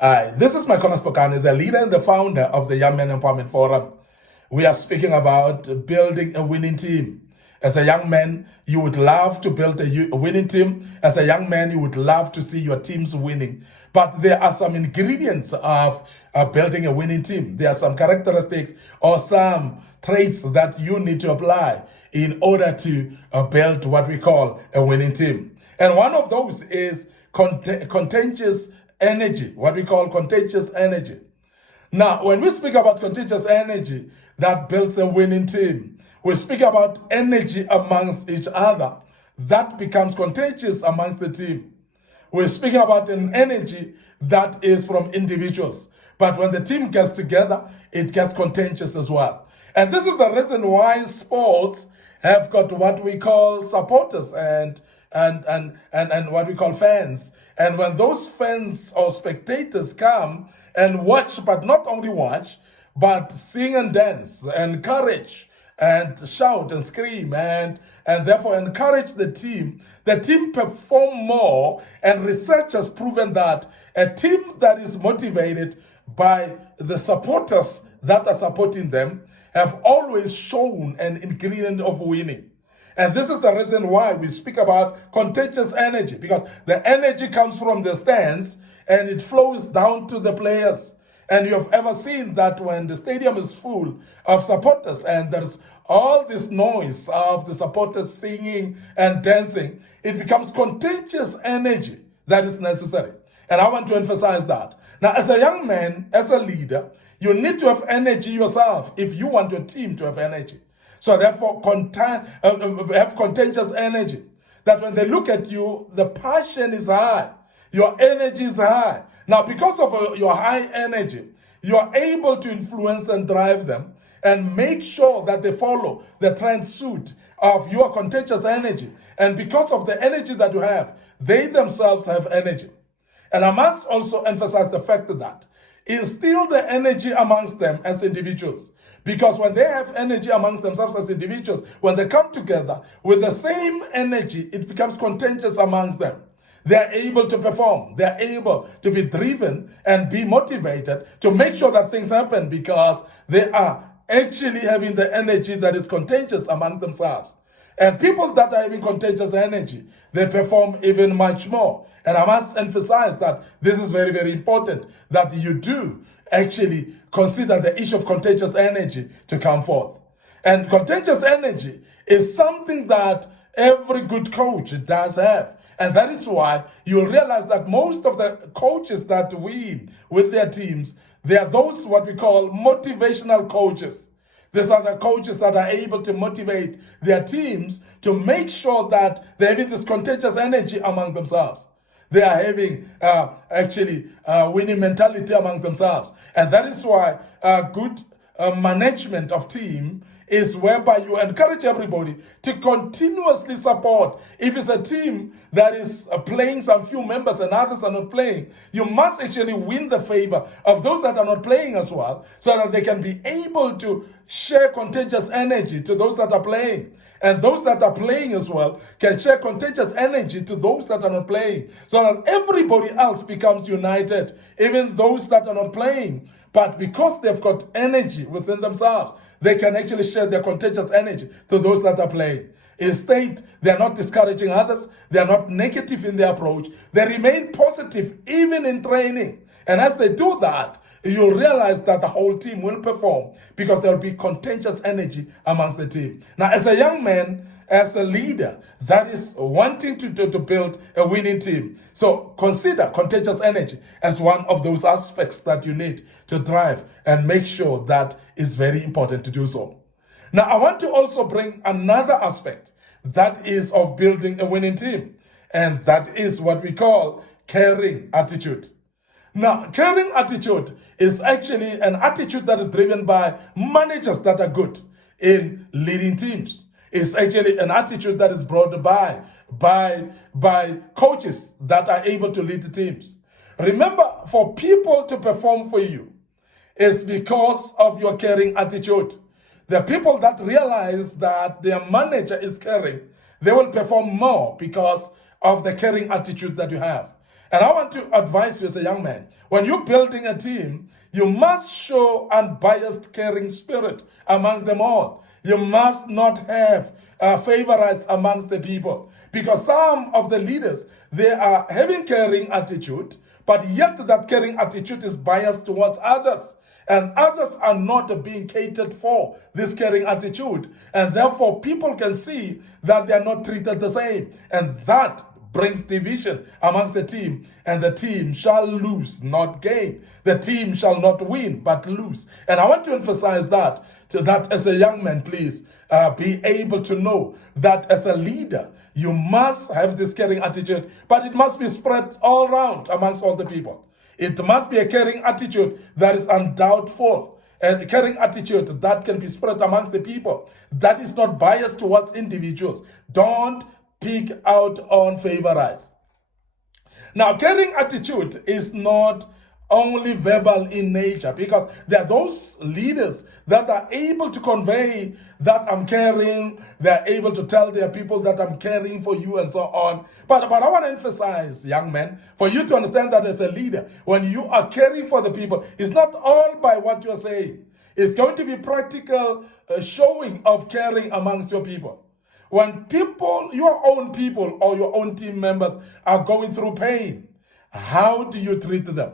This is Micornus Phokane, the leader and the founder of the Young Men Empowerment Forum. We are speaking about building a winning team. As a young man, you would love to build a winning team. As a young man, you would love to see your teams winning. But there are some ingredients of building a winning team. There are some characteristics or some traits that you need to apply in order to build what we call a winning team. And one of those is contagious energy, what we call contagious energy. Now, when we speak about contagious energy that builds a winning team, we speak about energy amongst each other that becomes contagious amongst the team. We're speaking about an energy that is from individuals. But when the team gets together, it gets contagious as well. And this is the reason why sports have got what we call supporters and what we call fans. And when those fans or spectators come and watch, but not only watch, but sing and dance, encourage and shout and scream and therefore encourage the team perform more. And research has proven that a team that is motivated by the supporters that are supporting them have always shown an ingredient of winning. And this is the reason why we speak about contagious energy, because the energy comes from the stands and it flows down to the players. And you have ever seen that when the stadium is full of supporters and there's all this noise of the supporters singing and dancing, it becomes contagious energy that is necessary. And I want to emphasize that. Now, as a young man, as a leader, you need to have energy yourself if you want your team to have energy. So therefore, have contagious energy. That when they look at you, the passion is high. Your energy is high. Now, because of your high energy, you are able to influence and drive them and make sure that they follow the trend suit of your contagious energy. And because of the energy that you have, they themselves have energy. And I must also emphasize the fact that instill the energy amongst them as individuals. Because when they have energy amongst themselves as individuals, when they come together with the same energy, it becomes contagious amongst them. They're able to perform. They're able to be driven and be motivated to make sure that things happen because they are actually having the energy that is contagious among themselves. And people that are having contagious energy, they perform even much more. And I must emphasize that this is very, very important, that you do actually consider the issue of contagious energy to come forth. And contagious energy is something that every good coach does have. And that is why you'll realize that most of the coaches that win with their teams, they are those what we call motivational coaches. These are the coaches that are able to motivate their teams to make sure that they're having this contagious energy among themselves. They are having winning mentality among themselves. And that is why good management of team is whereby you encourage everybody to continuously support. If it's a team that is playing some few members and others are not playing, you must actually win the favor of those that are not playing as well, so that they can be able to share contagious energy to those that are playing. And those that are playing as well can share contagious energy to those that are not playing, so that everybody else becomes united, even those that are not playing. But because they've got energy within themselves, they can actually share their contagious energy to those that are playing. Instead, they're not discouraging others. They're not negative in their approach. They remain positive even in training. And as they do that, you'll realize that the whole team will perform because there'll be contagious energy amongst the team. Now, as a young man, as a leader that is wanting to build a winning team, so consider contagious energy as one of those aspects that you need to drive and make sure that is very important to do so. Now, I want to also bring another aspect that is of building a winning team, and that is what we call caring attitude. Now, caring attitude is actually an attitude that is driven by managers that are good in leading teams. It's actually an attitude that is brought by coaches that are able to lead the teams. Remember, for people to perform for you, it's because of your caring attitude. The people that realize that their manager is caring, they will perform more because of the caring attitude that you have. And I want to advise you as a young man, when you're building a team, you must show unbiased caring spirit amongst them all. You must not have favorites amongst the people, because some of the leaders, they are having caring attitude, but yet that caring attitude is biased towards others. And others are not being catered for this caring attitude. And therefore, people can see that they are not treated the same. And that brings division amongst the team. And the team shall lose, not gain. The team shall not win, but lose. And I want to emphasize that as a young man, please be able to know that as a leader, you must have this caring attitude, but it must be spread all around amongst all the people. It must be a caring attitude that is undoubtful, and a caring attitude that can be spread amongst the people, that is not biased towards individuals. Don't pick out on favorites. Now, caring attitude is not only verbal in nature, because there are those leaders that are able to convey that I'm caring, they're able to tell their people that I'm caring for you and so on. But I want to emphasize, young men, for you to understand that as a leader, when you are caring for the people, it's not all by what you're saying. It's going to be practical showing of caring amongst your people. When people, your own people or your own team members are going through pain, how do you treat them?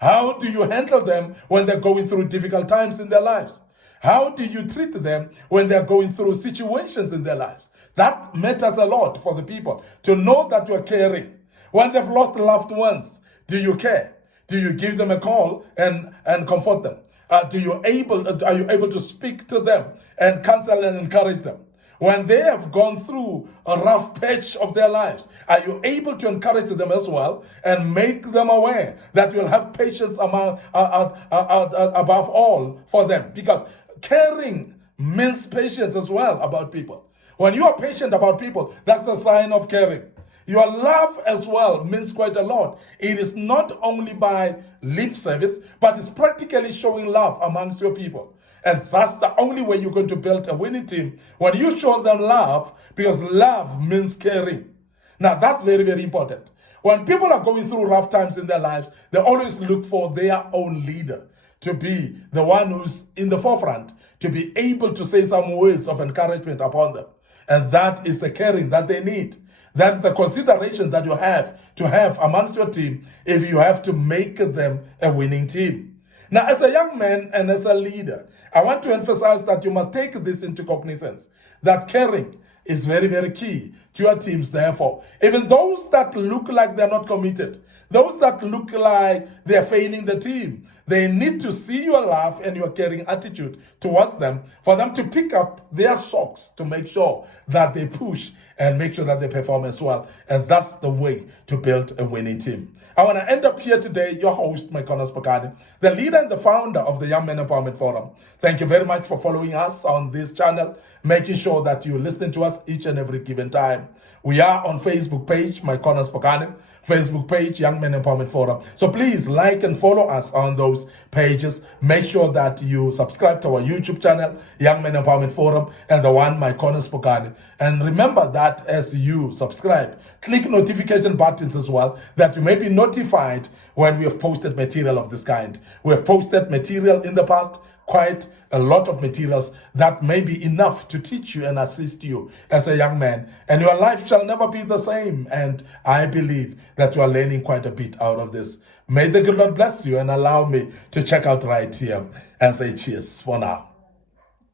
How do you handle them when they're going through difficult times in their lives? How do you treat them when they're going through situations in their lives? That matters a lot for the people, to know that you're caring. When they've lost loved ones, do you care? Do you give them a call and comfort them? Are you able to speak to them and counsel and encourage them? When they have gone through a rough patch of their lives, are you able to encourage them as well and make them aware that you'll have patience above all for them? Because caring means patience as well about people. When you are patient about people, that's a sign of caring. Your love as well means quite a lot. It is not only by lip service, but it's practically showing love amongst your people. And that's the only way you're going to build a winning team, when you show them love, because love means caring. Now, that's very, very important. When people are going through rough times in their lives, they always look for their own leader to be the one who's in the forefront, to be able to say some words of encouragement upon them. And that is the caring that they need. That is the consideration that you have to have amongst your team if you have to make them a winning team. Now, as a young man and as a leader, I want to emphasize that you must take this into cognizance, that caring is very, very key to your teams. Therefore, even those that look like they're not committed, those that look like they're failing the team, they need to see your love and your caring attitude towards them for them to pick up their socks to make sure that they push and make sure that they perform as well. And that's the way to build a winning team. I want to end up here today, your host, Micornus Phokane, the leader and the founder of the Young Men Empowerment Forum. Thank you very much for following us on this channel, making sure that you listen to us each and every given time. We are on Facebook page, Micornus Phokane, Facebook page, Young Men Empowerment Forum. So please like and follow us on those pages. Make sure that you subscribe to our YouTube channel, Young Men Empowerment Forum, and the one, Micornus Phokane. And remember that as you subscribe, click notification buttons as well, that you may be notified when we have posted material of this kind. We have posted material in the past, quite a lot of materials that may be enough to teach you and assist you as a young man. And your life shall never be the same. And I believe that you are learning quite a bit out of this. May the good Lord bless you, and allow me to check out right here and say cheers for now.